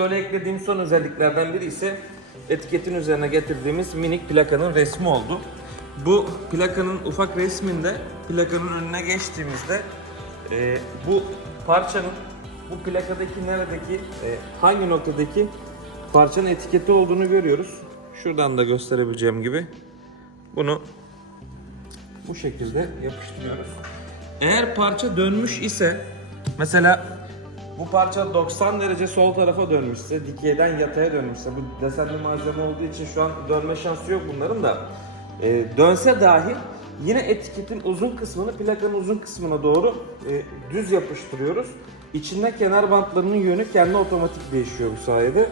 Videoya eklediğim son özelliklerden biri ise etiketin üzerine getirdiğimiz minik plakanın resmi oldu. Bu plakanın ufak resminde plakanın önüne geçtiğimizde e, bu parçanın bu plakadaki neredeki e, hangi noktadaki parçanın etiketi olduğunu görüyoruz. Şuradan da gösterebileceğim gibi bunu bu şekilde yapıştırıyoruz. Eğer parça dönmüş ise mesela bu parça 90 derece sol tarafa dönmüşse, dikeyden yataya dönmüşse, bu desenli malzeme olduğu için şu an dönme şansı yok bunların da. Ee, dönse dahi yine etiketin uzun kısmını plakanın uzun kısmına doğru e, düz yapıştırıyoruz. İçinde kenar bantlarının yönü kendi otomatik değişiyor bu sayede.